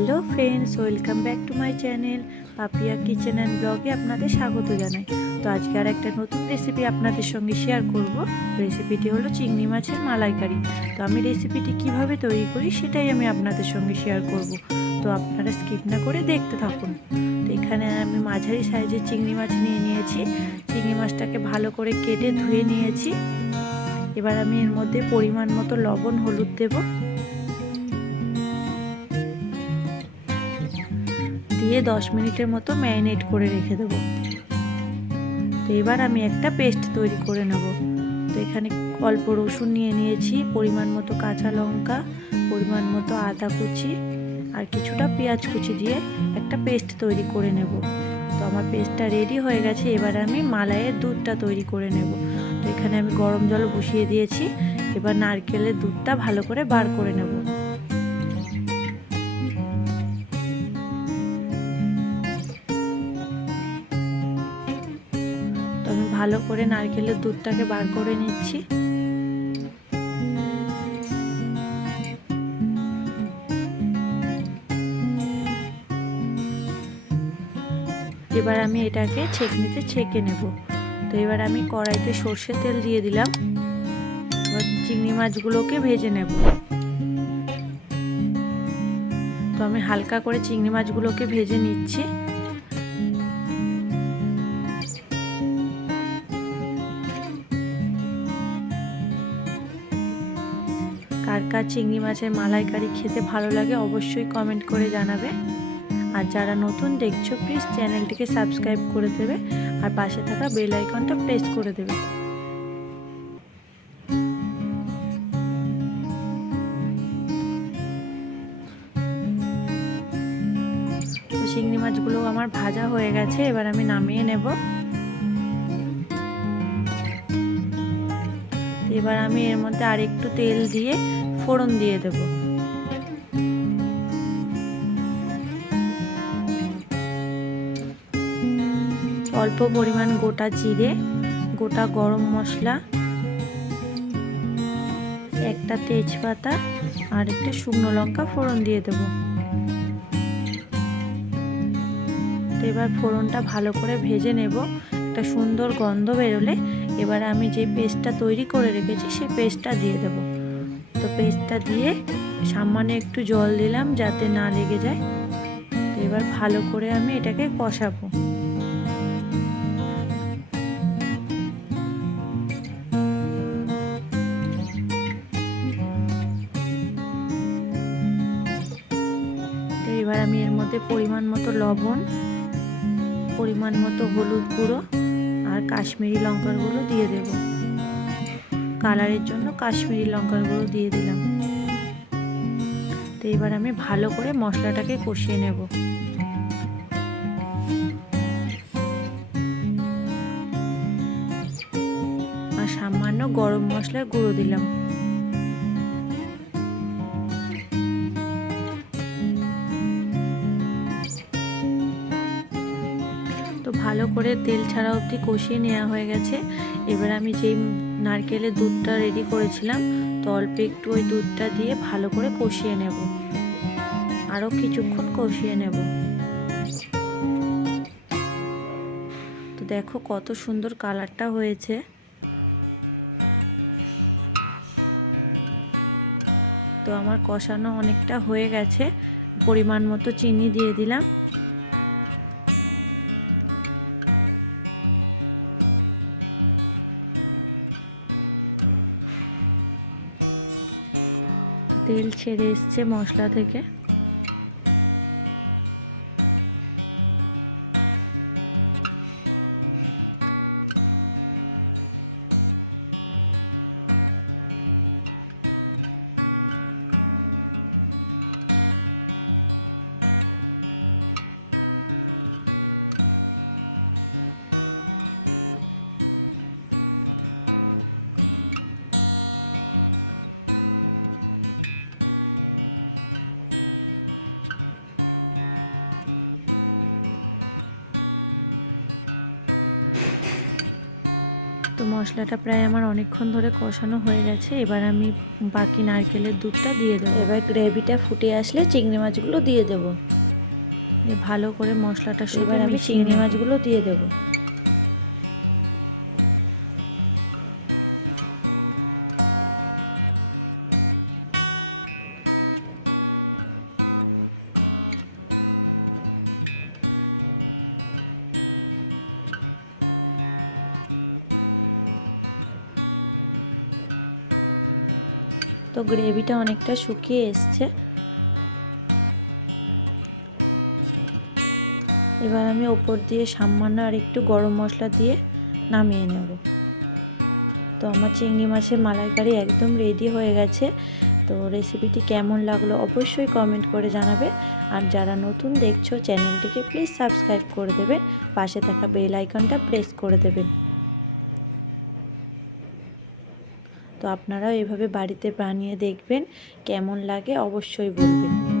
Hello friends, welcome back to my channel Papiya kitchen and ব্লগে আপনাদের স্বাগত জানাই। তো আজকে আর একটা নতুন রেসিপি আপনাদের সঙ্গে শেয়ার করব। রেসিপিটি হলো চিংড়ি মাছের মালাইকারি। তো আমি রেসিপিটি কিভাবে তৈরি করি সেটাই আমি আপনাদের সঙ্গে শেয়ার করব। তো আপনারা স্কিপ না করে দেখতে থাকুন। তো এখানে আমি মাঝারি সাইজের চিংড়ি মাছ নিয়ে নিয়েছি। চিংড়ি মাছটাকে ভালো করে কেটে ধুয়ে নিয়েছি। এবার আমি এর মধ্যে পরিমাণ মতো লবণ, হলুদ দেবো, দিয়ে 10 মিনিটের মতো ম্যারিনেট করে রেখে দেব। তো এবার আমি একটা পেস্ট তৈরি করে নেব। তো এখানে অল্প রসুন নিয়ে নিয়েছি, পরিমাণ মতো কাঁচা লঙ্কা, পরিমাণ মতো আদা কুচি আর কিছুটা পেঁয়াজ কুচি দিয়ে একটা পেস্ট তৈরি করে নেব। তো আমার পেস্টটা রেডি হয়ে গেছে। এবার আমি মালাইয়ের দুধটা তৈরি করে নেব। তো এখানে আমি গরম জল বসিয়ে দিয়েছি। এবার নারকেলের দুধটা ভালো করে বার করে নেব। তো আমি ভালো করে নারকেলের দুধটাকে বার করে নিচ্ছি। এবার আমি এটাকে ছেঁকনিতে ছেঁকে নেব। তো এবার আমি কড়াইতে সর্ষের তেল দিয়ে দিলাম। এবার চিংড়ি মাছগুলোকে ভেজে নেব। তো আমি হালকা করে চিংড়ি মাছগুলোকে ভেজে নিচ্ছি। কার কার চিংড়ি মাছের মালাইকারি খেতে ভালো লাগে অবশ্যই কমেন্ট করে জানাবে। আর যারা নতুন দেখছো প্লিজ চ্যানেলটিকে সাবস্ক্রাইব করে দেবে আর পাশে থাকা বেল আইকনটা প্রেস করে দেবে। তো চিংড়ি মাছগুলো আমার ভাজা হয়ে গেছে। এবার আমি নামিয়ে নেব। এবার আমি এর মধ্যে আর একটু তেল দিয়ে ফোড়ন দিয়ে দেব। অল্প পরিমাণ গোটা জিরে, গোটা গরম মশলা, একটা তেজপাতা আর একটা শুকনো লঙ্কা ফোড়ন দিয়ে দেব। তো এবার ফোড়নটা ভালো করে ভেজে নেব। একটা সুন্দর গন্ধ বেরোলে এবার আমি যে পেস্টটা তৈরি করে রেখেছি সেই পেস্টটা দিয়ে দেব। তো পেস্টটা দিয়ে সামান্য একটু জল দিলাম যাতে না লেগে যায়। তো এবার ভালো করে আমি এটাকে কষাবো। তো এবার আমি এর মধ্যে পরিমাণ মতো লবণ, পরিমাণ মতো হলুদ গুঁড়ো আর কাশ্মীরি লঙ্কার গুঁড়ো দিয়ে দেব। কালারের জন্য কাশ্মীরি লঙ্কার গুঁড়ো দিয়ে দিলাম। তো এবার আমি ভালো করে মশলাটাকে কষিয়ে নেব। আর সামান্য গরম মশলার গুঁড়ো দিলাম। তো ভালো করে তেল ছাড়া অবধি কষিয়ে নেওয়া হয়ে গেছে। এবার আমি যেই নারকেলের দুধটা রেডি করেছিলাম তো অল্প একটু ওই দুধটা দিয়ে ভালো করে কষিয়ে নেব। আরও কিছুক্ষণ কষিয়ে নেব। তো দেখো কত সুন্দর কালারটা হয়েছে। তো আমার কষানো অনেকটা হয়ে গেছে। পরিমাণ মতো চিনি দিয়ে দিলাম। তেল ছেড়ে এসছে মশলা থেকে। তো মশলাটা প্রায় আমার অনেকক্ষণ ধরে কষানো হয়ে গেছে। এবার আমি বাকি নারকেলের দুধটা দিয়ে দেবো। এবার গ্রেভিটা ফুটে আসলে চিংড়ি মাছগুলো দিয়ে দেবো। ভালো করে মশলাটা এবার আমি চিংড়ি মাছগুলো দিয়ে দেবো। তো গ্রেভিটা অনেকটা শুকিয়ে এসছে। এবার আমি ওপর দিয়ে সামান্য আর একটু গরম মশলা দিয়ে নামিয়ে নেব। তো আমার চিংড়ি মাছের মালাইকারি একদম রেডি হয়ে গেছে। তো রেসিপিটি কেমন লাগলো অবশ্যই কমেন্ট করে জানাবে। আর যারা নতুন দেখছো চ্যানেলটিকে প্লিজ সাবস্ক্রাইব করে দেবেন, পাশে থাকা বেল আইকনটা প্রেস করে দেবেন। তো আপনারাও এভাবে বাড়িতে বানিয়ে দেখবেন, কেমন লাগে অবশ্যই বলবেন।